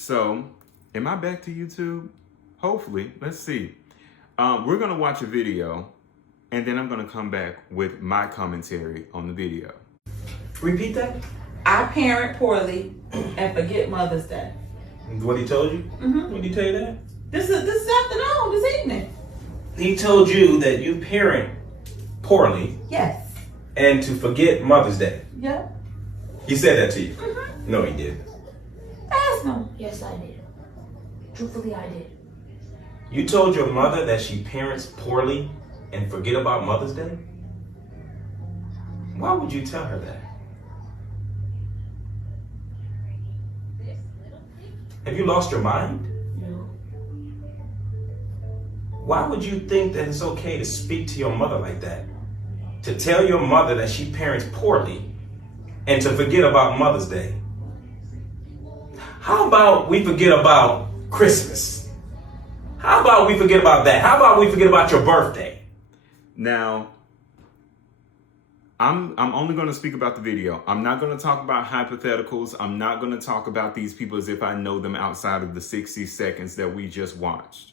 So, am I back to YouTube? Hopefully. Let's see. We're going to watch a video, and then I'm going to come back with my commentary on the video. Repeat that. I parent poorly and forget Mother's Day. What he told you? Mm-hmm. What did he tell you that? This afternoon, this evening. He told you that you parent poorly Yes. and to forget Mother's Day. Yep. He said that to you? Mm-hmm. No, he didn't. Ask him. Yes, I did. Truthfully, I did. You told your mother that she parents poorly and forget about Mother's Day? Why would you tell her that? Have you lost your mind? No. Why would you think that it's okay to speak to your mother like that? To tell your mother that she parents poorly and to forget about Mother's Day? How about we forget about Christmas? How about we forget about that? How about we forget about your birthday? Now, I'm only going to speak about the video. I'm not going to talk about hypotheticals. I'm not going to talk about these people as if I know them outside of the 60 seconds that we just watched.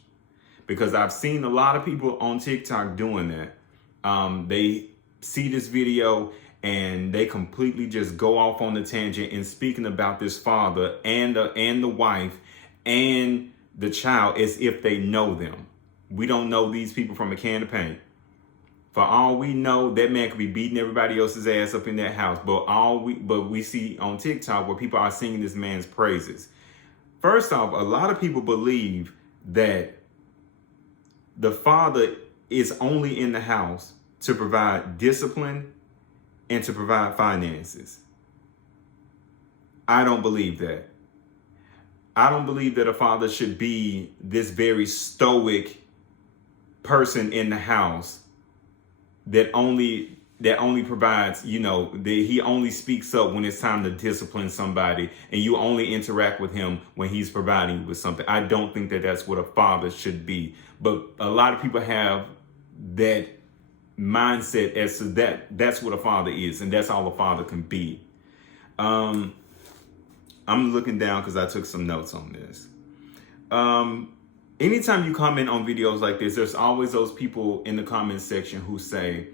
Because I've seen a lot of people on TikTok doing that. They see this video and they completely just go off on the tangent and speaking about this father and the wife and the child as if they know them. We don't know these people from a can of paint. For all we know, that man could be beating everybody else's ass up in that house. But we see on TikTok where people are singing this man's praises. First off, a lot of people believe that the father is only in the house to provide discipline and to provide finances. I don't believe that. I don't believe that a father should be this very stoic person in the house that only provides, that he only speaks up when it's time to discipline somebody and you only interact with him when he's providing you with something. I don't think that that's what a father should be. But a lot of people have that mindset as to that's what a father is and that's all a father can be. I'm looking down because I took some notes on this. Anytime you comment on videos like this, there's always those people in the comment section who say,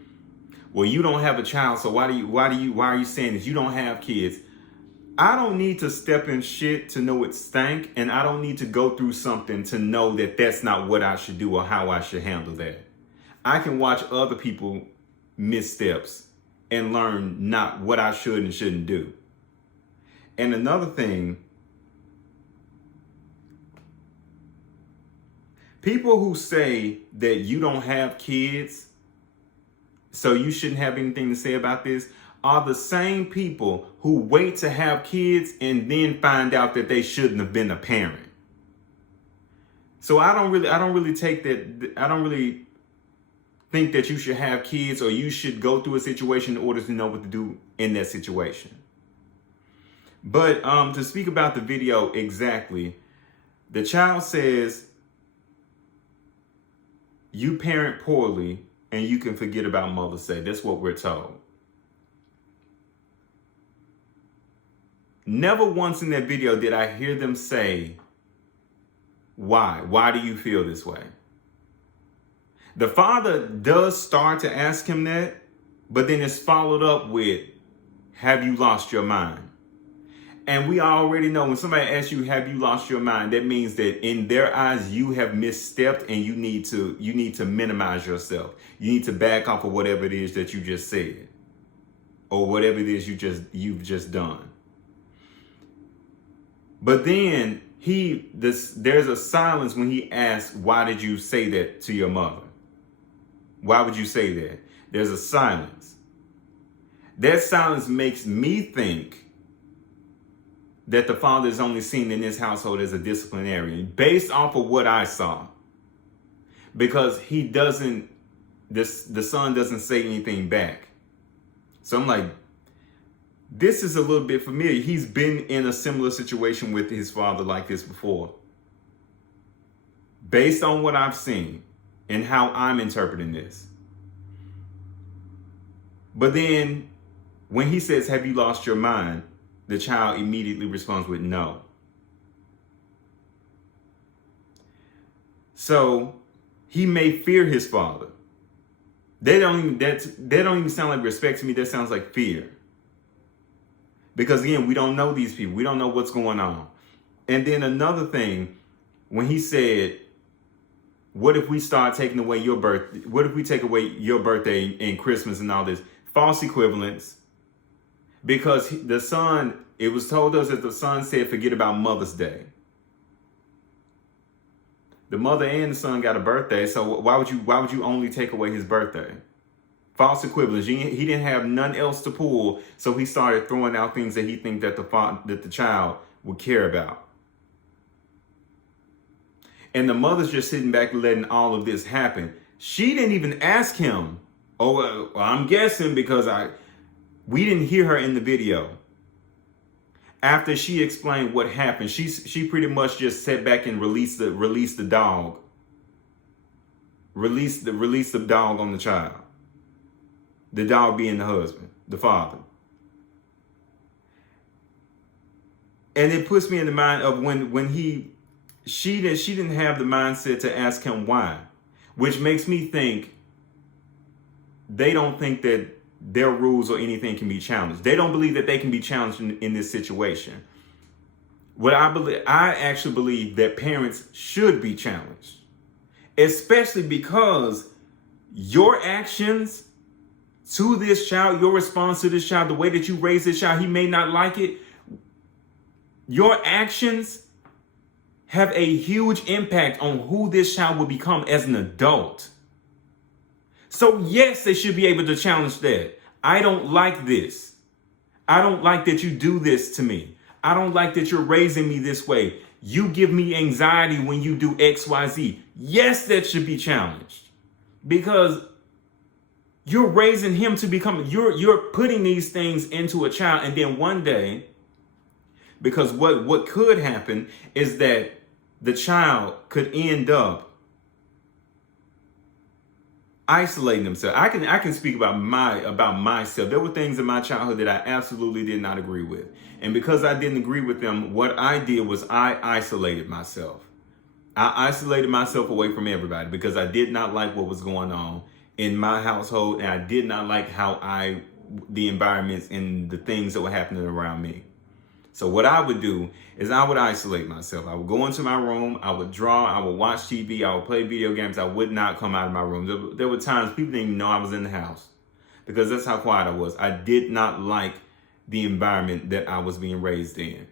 well, you don't have a child, so why are you saying this? You don't have kids. I don't need to step in shit to know it stank, and I don't need to go through something to know that that's not what I should do or how I should handle that. I can watch other people missteps and learn not what I should and shouldn't do. And another thing, people who say that you don't have kids, so you shouldn't have anything to say about this, are the same people who wait to have kids and then find out that they shouldn't have been a parent. So I don't really think that you should have kids or you should go through a situation in order to know what to do in that situation. But to speak about the video exactly, the child says, you parent poorly and you can forget about Mother's Day. That's what we're told. Never once in that video did I hear them say, why? Why do you feel this way? The father does start to ask him that, but then it's followed up with, have you lost your mind? And we already know when somebody asks you, have you lost your mind? That means that in their eyes, you have misstepped and you need to minimize yourself. You need to back off of whatever it is that you just said or whatever it is you've just done. But then there's a silence when he asks, why did you say that to your mother? Why would you say that? There's a silence. That silence makes me think that the father is only seen in this household as a disciplinarian based off of what I saw. Because the son doesn't say anything back. So I'm like, this is a little bit familiar. He's been in a similar situation with his father like this before. Based on what I've seen and how I'm interpreting this. But then when he says, have you lost your mind? The child immediately responds with no. So he may fear his father. They don't even sound like respect to me. That sounds like fear. Because again, we don't know these people. We don't know what's going on. And then another thing, when he said, what if we start taking away your birthday? What if we take away your birthday and Christmas and all this? False equivalence. Because the son, it was told us that the son said, forget about Mother's Day. The mother and the son got a birthday, so why would you only take away his birthday? False equivalence. He didn't have none else to pull, so he started throwing out things that he think that the child would care about. And the mother's just sitting back letting all of this happen. She didn't even ask him. Oh, well, I'm guessing because we didn't hear her in the video. After she explained what happened, she pretty much just sat back and released the dog. Released the dog on the child. The dog being the husband, the father. And it puts me in the mind of when she didn't have the mindset to ask him why, which makes me think they don't think that their rules or anything can be challenged. They don't believe that they can be challenged in this situation. I actually believe that parents should be challenged, especially because your actions to this child, your response to this child, the way that you raise this child, he may not like it. Your actions have a huge impact on who this child will become as an adult. So yes, they should be able to challenge that. I don't like this. I don't like that you do this to me. I don't like that you're raising me this way. You give me anxiety when you do X, Y, Z. Yes, that should be challenged because you're raising him to become, you're putting these things into a child. And then one day, because what could happen is that the child could end up isolating themselves. I can speak about myself. There were things in my childhood that I absolutely did not agree with. And because I didn't agree with them, what I did was I isolated myself. I isolated myself away from everybody because I did not like what was going on in my household, and I did not like the environments and the things that were happening around me. So what I would do is I would isolate myself. I would go into my room, I would draw, I would watch TV, I would play video games. I would not come out of my room. There were times people didn't even know I was in the house because that's how quiet I was. I did not like the environment that I was being raised in.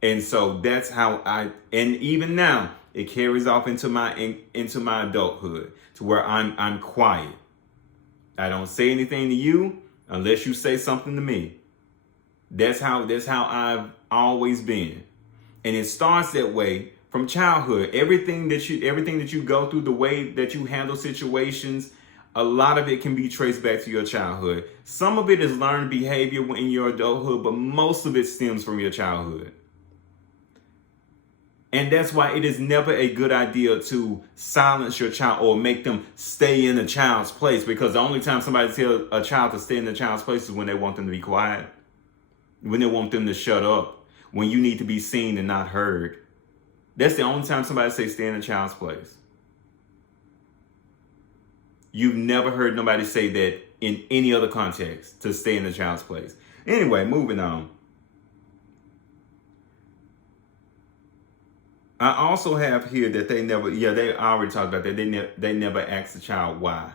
And so that's how and even now it carries off into my adulthood to where I'm quiet. I don't say anything to you unless you say something to me. That's how I've always been. And it starts that way from childhood. Everything that you go through, the way that you handle situations, a lot of it can be traced back to your childhood. Some of it is learned behavior in your adulthood, but most of it stems from your childhood. And that's why it is never a good idea to silence your child or make them stay in a child's place, because the only time somebody tells a child to stay in the child's place is when they want them to be quiet, when they want them to shut up, when you need to be seen and not heard. That's the only time somebody says stay in a child's place. You've never heard nobody say that in any other context, to stay in a child's place. Anyway, moving on. I also have here that they already talked about that. They never asked the child why.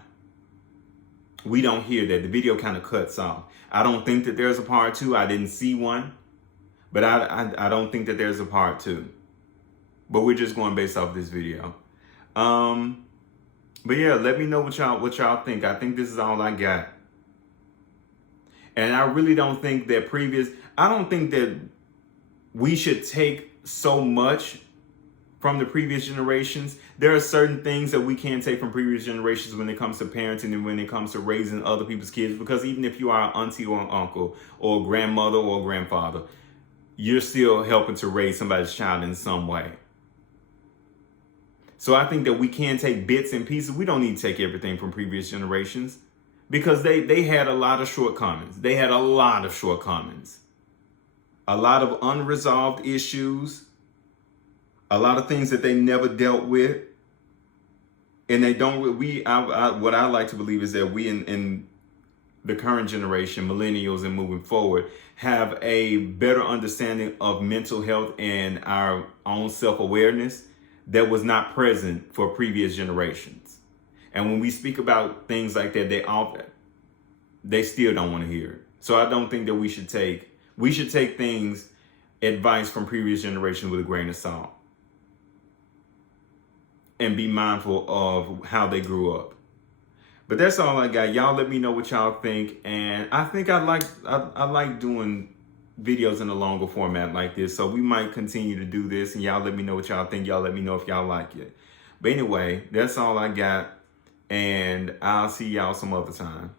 We don't hear that. The video kind of cuts off. I don't think that there's a part 2. I didn't see one, but I don't think that there's a part 2. But we're just going based off this video. But yeah, let me know what y'all think. I think this is all I got. And I really don't think that I don't think that we should take so much from the previous generations. There are certain things that we can take from previous generations when it comes to parenting and when it comes to raising other people's kids. Because even if you are an auntie or an uncle or a grandmother or a grandfather, you're still helping to raise somebody's child in some way. So I think that we can take bits and pieces. We don't need to take everything from previous generations because they had a lot of shortcomings. They had a lot of shortcomings, a lot of unresolved issues, a lot of things that they never dealt with. And they don't. What I like to believe is that we in the current generation, millennials and moving forward, have a better understanding of mental health and our own self-awareness that was not present for previous generations. And when we speak about things like that, they still don't want to hear it. So I don't think that we should take things, advice from previous generations with a grain of salt and be mindful of how they grew up. But that's all I got. Y'all let me know what y'all think. And I think I like doing videos in a longer format like this. So we might continue to do this, and y'all let me know what y'all think. Y'all let me know if y'all like it. But anyway, that's all I got. And I'll see y'all some other time.